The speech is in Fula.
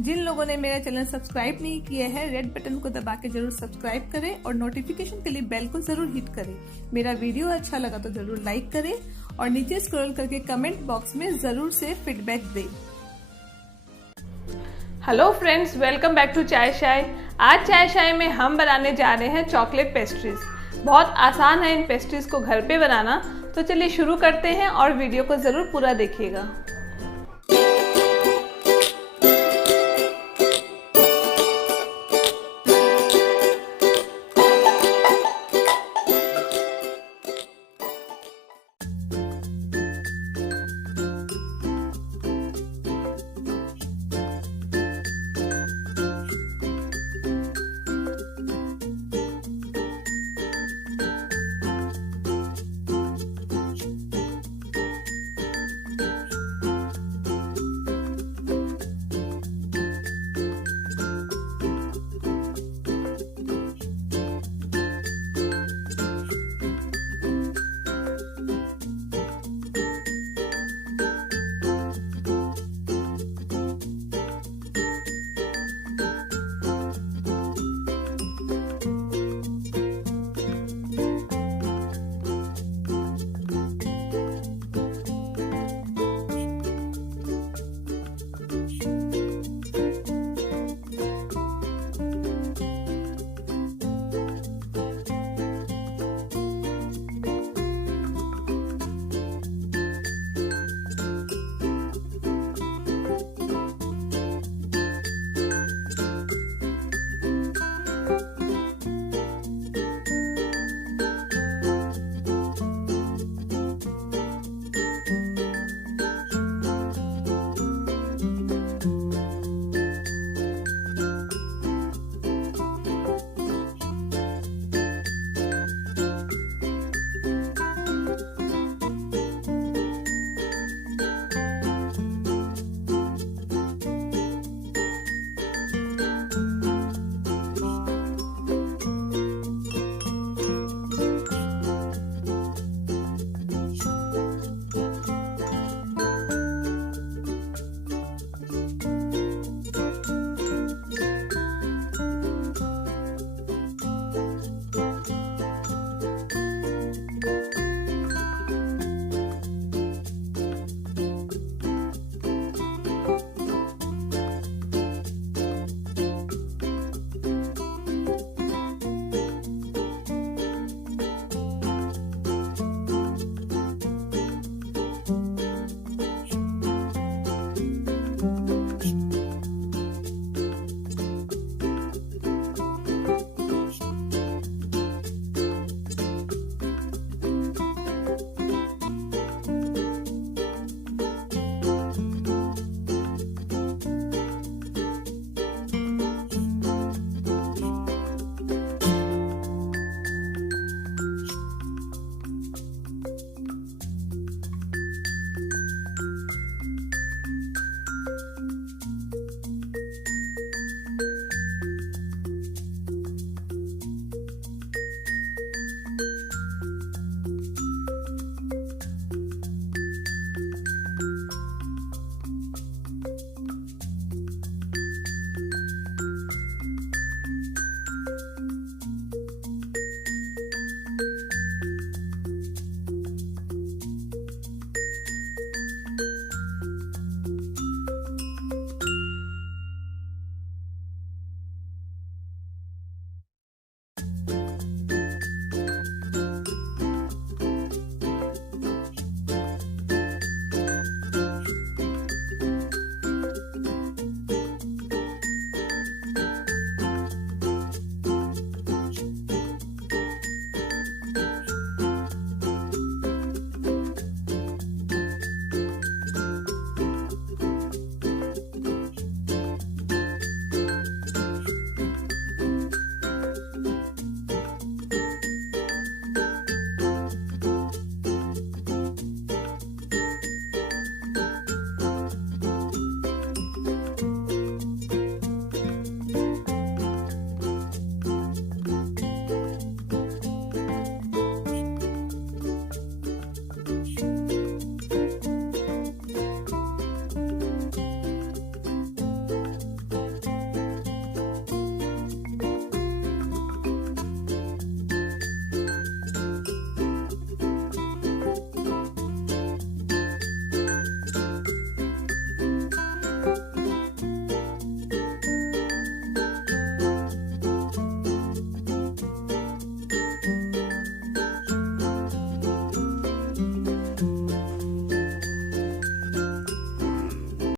जिन लोगों ने मेरा चैनल सब्सक्राइब नहीं किया है, रेड बटन को दबा के जरूर सब्सक्राइब करें और नोटिफिकेशन के लिए बेल को जरूर हिट करें। मेरा वीडियो अच्छा लगा तो जरूर लाइक करें और नीचे स्क्रॉल करके कमेंट बॉक्स में जरूर से फीडबैक दें। Hello friends, welcome back to चाय शाय। आज चाय शाय में हम बनाने जा रहे हैं चॉकलेट पेस्ट्रीज। बहुत आसान है इन पेस्ट्रीज को घर पे बनाना, तो चलिए शुरू करते हैं और वीडियो को ज़रूर पूरा देखिएगा।